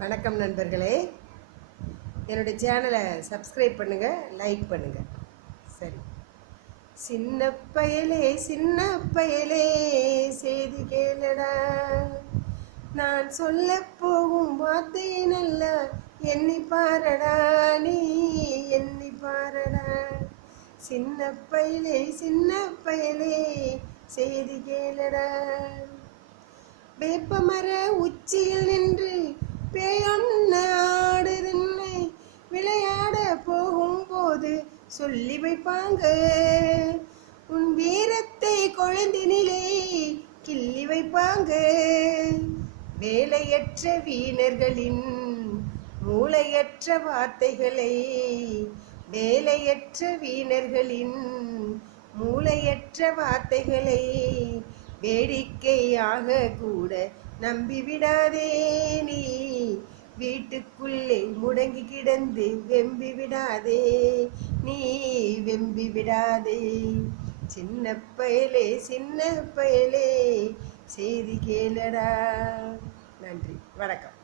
வணக்கம் நண்பர்களே. என்னுடைய சேனலை சப்ஸ்கிரைப் பண்ணுங்கள் லைக் பண்ணுங்கள் சரி. சின்ன பயலே சின்ன பயலே செய்தி கேளடா. நான் சொல்ல போகும் வார்த்தை நல்லா எண்ணி பாரடா நீ எண்ணி பாரடா. சின்ன பயலே சின்ன பயலே செய்தி கேளடா. வேப்பமர உச்சியில் நின்று பேயொன்ன ஆடுதுன்னை விளையாட போகும்போது சொல்லி வைப்பாங்க. உன் வீரத்தை குழந்தினிலே கிள்ளி வைப்பாங்க. வேலையற்ற வீணர்களின் மூளையற்ற வார்த்தைகளை வேலையற்ற வீணர்களின் மூளையற்ற வார்த்தைகளை வேடிக்கையாக கூட நம்பிவிடாதே நீ. வீட்டுக்குள்ளே முடங்கி கிடந்து வெம்பி விடாதே. நீ வெம்பி விடாதே. சின்ன பயலே சின்ன பயலே. செய்தி கேளடா. நன்றி. வணக்கம்.